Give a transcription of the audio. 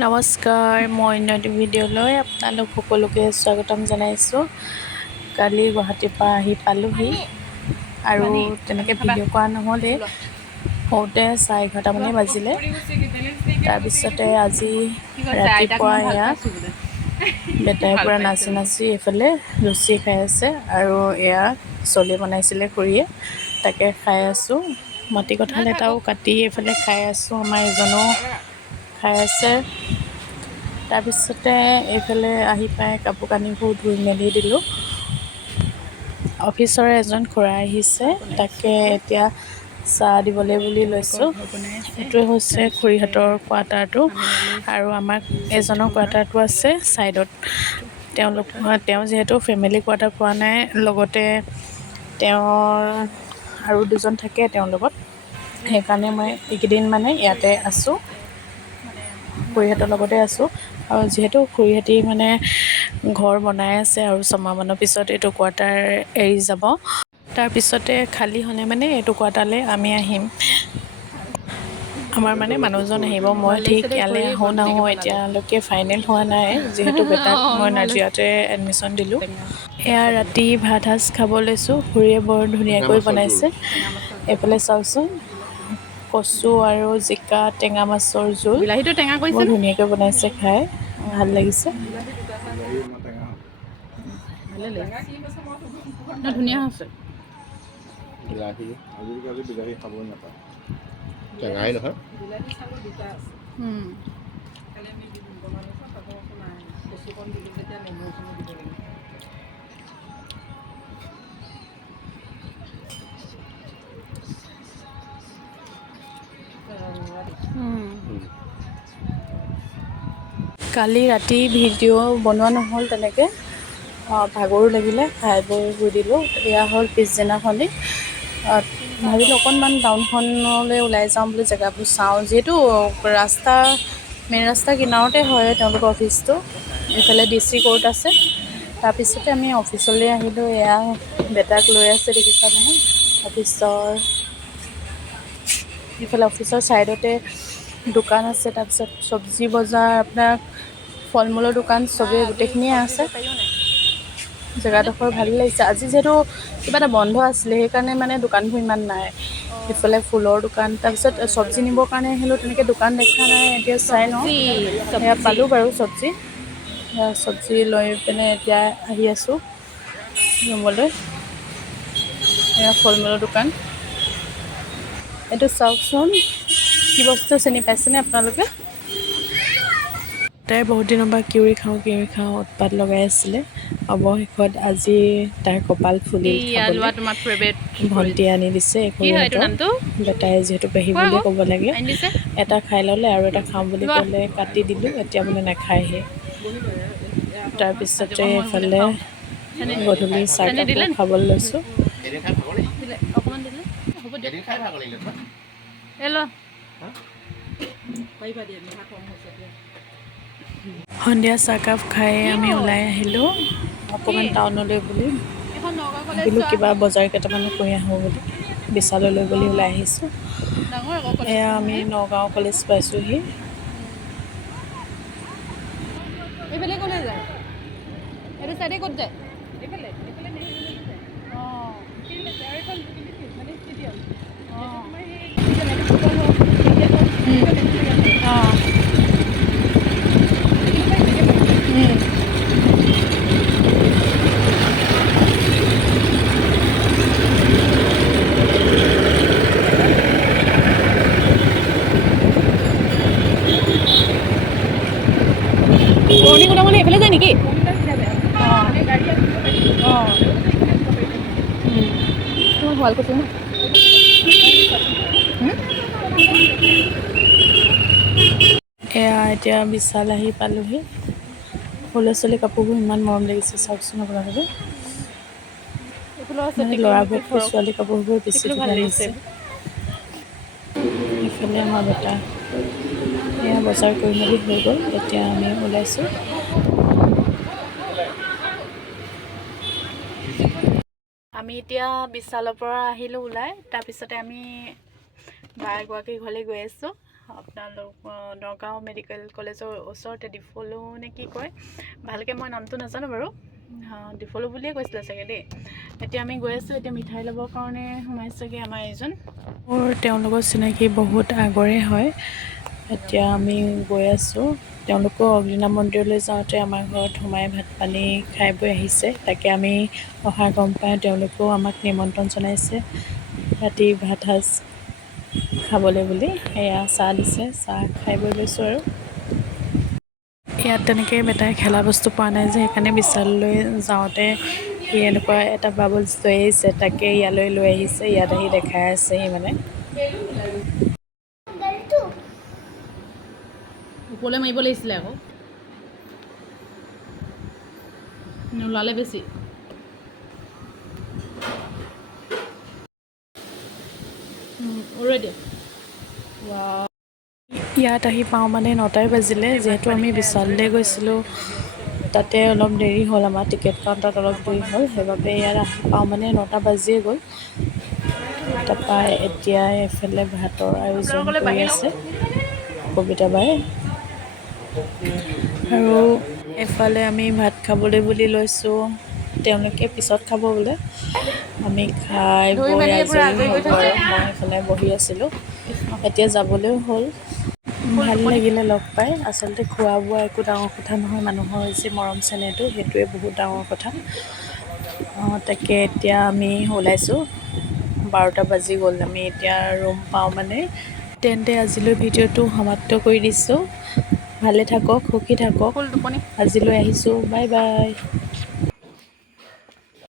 নমস্কাৰ, মই অন্য এটা ভিডিঅ'লৈ আপোনালোক সকলোকে স্বাগতম জনাইছোঁ। কালি গুৱাহাটীৰ পৰা আহি পালোহি আৰু তেনেকৈ ভিডিঅ' কৰা নহ'লে হওঁতে 11:30 বাজিলে। তাৰপিছতে আজি ৰাতিপুৱা এয়া বেটাই পূৰা নাচি নাচি এইফালে লুচি খাই আছে আৰু এয়া চলে বনাইছিলে খুৰীয়ে, তাকে খাই আছোঁ। মাটি কঁঠাল এটাও কাটি এইফালে খাই আছোঁ, আমাৰ এজনো খাই আছে। তাৰপিছতে এইফালে আহি পাই কাপোৰ কানিবোৰ ধুই মেলি দিলোঁ। অফিচৰে এজন খুৰা আহিছে, তাকে এতিয়া চাহ দিবলৈ বুলি লৈছোঁ। এইটোৱে হৈছে খুৰীহঁতৰ কোৱাৰ্টাৰটো আৰু আমাৰ এজনৰ কোৱাৰ্টাৰটো আছে ছাইডত। তেওঁ যিহেতু ফেমিলি কোৱাৰ্টাৰ পোৱা নাই, লগতে তেওঁৰ আৰু দুজন থাকে তেওঁৰ লগত, সেইকাৰণে মই এইকেইদিন মানে ইয়াতে আছোঁ, খুৰীহঁতৰ লগতে আছোঁ। আৰু যিহেতু খুৰীহঁতি মানে ঘৰ বনাই আছে আৰু ছমাহমানৰ পিছত এইটো কোৱাৰ্টাৰ এৰি যাব। তাৰপিছতে খালী হ'লে মানে এইটো কোৱাৰ্টাৰলৈ আমি আহিম। আমাৰ মানে মানুহজন আহিব, মই ঠিক ইয়ালৈ আহোঁ নাহোঁ এতিয়ালৈকে ফাইনেল হোৱা নাই, যিহেতু বেটাক মই নাজিৰাতে এডমিশ্যন দিলোঁ। এয়া ৰাতি ভাত সাজ খাব লৈছোঁ। খুৰীয়ে বৰ ধুনীয়াকৈ বনাইছে। এইফালে চাওকচোন, কচু আৰু জিকা টেঙা মাছৰ জোল বিলাহীটো টেঙা কৰিছে বৰ নে? ধুনীয়াকৈ বনাইছে, খাই ভাল লাগিছে। ধুনীয়া হৈছে। বিলাহী আজিকালি বিলাহী খাবই নাপায়, টেঙাই নহয়। কালি ৰাতি ভিডিঅ' বনোৱা নহ'ল তেনেকৈ, ভাগৰো লাগিলে, খাই বৈ শুই দিলোঁ। এয়া হ'ল পিছদিনাখনি। ভাবিলোঁ অকণমান টাউনখনলৈ ওলাই যাওঁ বুলি, জেগাবোৰ চাওঁ, যিহেতু মেইন ৰাস্তাৰ কিনাৰতে হয় তেওঁলোকৰ অফিচটো। এইফালে DC কোৰ্ট আছে। তাৰপিছতে আমি অফিচলৈ আহিলোঁ। এয়া বেটাক লৈ আছে, দেখিছা নহয় এইফালে অফিচৰ ছাইডতে দোকান আছে। তাৰপিছত চব্জি বজাৰ, আপোনাৰ ফল মূলৰ দোকান চবেই গোটেইখিনিয়ে আছে। জেগাডোখৰ ভালেই লাগিছে। আজি যিহেতু কিবা এটা বন্ধ আছিলে, সেইকাৰণে মানে দোকানবোৰ ইমান নাই। ইফালে ফুলৰ দোকান, তাৰপিছত চব্জি নিবৰ কাৰণে আহিলোঁ, তেনেকৈ দোকান দেখা নাই। এতিয়া চাই লওঁ, সেয়া পালোঁ বাৰু চব্জি লৈ পিনে এতিয়া আহি আছোঁ ৰুমলৈ। এয়া ফল মূলৰ দোকান। এইটো চাওকচোন, কি বস্তু চিনি পাইছেনে আপোনালোকে? তাই বহুত দিনৰ পৰা কিউৰি খাওঁ উৎপাত লগাই আছিলে। অৱশেষত আজি তাইৰ কপাল ফুলিল লোৱা খাবলৈ। তোমাৰ ফেভৰেট ভণ্টি আনি দিছে কি হয় এইটো খুৰীহঁতৰ, নামটো? বেটাই যিহেতু পেহী কোৱা বুলিয়ে আকৌ ক'ব লাগে। আনি দিছে। এটা খাই ল'লে আৰু এটা খাওঁ বুলি লোৱা। ক'লে, কাটি দিলোঁ। এতিয়া বোলে নাখায়হি। তাৰপিছতে এইফালে গধূলি চেনি চাহকাপো দিলে নি? খাবলৈ লৈছোঁ। অকণমান দিলে হ'ব দিয়া। এই ল। সন্ধিয়া চাহকাপ খাই আমি ওলাই আহিলোঁ অকণমান টাউনলৈ বুলি। এখন নগাঁও কলেজ ভাবিলোঁ চোৱা। কিবা বজাৰ কেইটামানো কৰি আহোঁ বুলি, বিশাললৈ বুলি ওলাই আহিছোঁ। ডাঙৰ আকৌ এয়া কলেজখন আমি হয়নে? নগাঁও কলেজ পাইছোঁহি। এইফালে ক'লে যায়? এইটো চাইডে ক'ত যায়? এইফালে যায়। অঁ। পুৰণি গোদামলৈ এইফালে যায় নেকি? অঁ। তোমাৰ শুৱালকুছি ন? এয়া এতিয়া বিশাল আহি পালোহি। সৰু ল'ৰা ছোৱালী কাপোৰবোৰ ইমান মৰম লাগিছে, চাওকচোন আপোনালোকে। এইফালেও আছে মানে টিকলুমুটি ল'ৰাবোৰতকৈ ফৰক। ছোৱালী কাপোৰবোৰ বেছি দেখিলোঁ ভাল ধুনীয়া লাগিছে লাগিছে। এইবোৰ। এইফালে আমাৰ বেটা এয়া বজাৰ কৰি মেলি হৈ গ'ল, এতিয়া আমি ওলাইছোঁ। আমি এতিয়া বিশালৰ পৰা আহিলোঁ ওলাই, তাৰপিছতে আমি বা এগৰাকী ঘৰলৈ গৈ আছোঁ। আপোনালোক নগাঁও মেডিকেল কলেজৰ ওচৰতে ডিফলো নে কি কয়, ভালকৈ মই নামটো নাজানো বাৰু, ডিফলো বুলিয়ে কৈছিলে চাগে দেই। এতিয়া আমি গৈ আছোঁ, এতিয়া মিঠাই ল'বৰ কাৰণে সোমাইছেগৈ আমাৰ এজন। মোৰ তেওঁলোকৰ চিনাকি বহুত আগৰে হয়। এতিয়া আমি গৈ আছোঁ। তেওঁলোকো অগ্নিনাভ মন্দিৰলৈ যাওঁতে আমাৰ ঘৰত সোমাই ভাত পানী খাই বৈ আহিছে। তাকে আমি অহা গম পাই তেওঁলোকেও আমাক নিমন্ত্ৰণ জনাইছে ৰাতি ভাত সাজ খাবলৈ বুলি। এয়া চাহ দিছে, চাহ খাই বৈ লৈছোঁ। আৰু ইয়াত তেনেকৈ বেটাই খেলা বস্তু পোৱা নাই যে, সেইকাৰণে বিশাললৈ যাওঁতে সি এনেকুৱা এটা বাবলছ লৈ আহিছে, তাকে ইয়ালৈ লৈ আহিছে। ইয়াত আহি দেখাই আছে সি মানে। ওপৰলৈ মাৰিব লাগিছিলে আকৌ, নোলালে বেছি। উৰুৱাই দিয়া। ইয়াত আহি পাওঁ মানে 9টাই বাজিলে। যিহেতু আমি বিশাললৈ গৈছিলোঁ, তাতে অলপ দেৰি হ'ল, আমাৰ টিকেট কাউণ্টাৰত অলপ দেৰি হ'ল, সেইবাবে ইয়াত আহি পাওঁ মানে 9টা বাজিয়ে গ'ল। তাৰপৰা এতিয়া এইফালে ভাতৰ আয়োজন কৰি আছে কবিতা বাই, আৰু এফালে আমি ভাত খাবলৈ বুলি লৈছোঁ। তেওঁলোকে পিছত খাব বোলে। আমি খাই বৈ আজৰি হ'লোঁ আৰু মই এইফালে বহি আছিলোঁ। এতিয়া যাবলৈও হ'ল। ভাল লাগিলে লগ পাই। আচলতে খোৱা বোৱা একো ডাঙৰ কথা নহয়, মানুহৰ যে মৰম চেনেহটো, সেইটোৱে বহুত ডাঙৰ কথা। তাকে এতিয়া আমি ওলাইছোঁ, 12টা বাজি গ'ল। আমি এতিয়া ৰুম পাওঁ মানে। তেন্তে আজিলৈ ভিডিঅ'টো সমাপ্ত কৰি দিছোঁ। ভালে থাকক, সুখী থাকক। আজিলৈ আহিছোঁ, বাই বাই।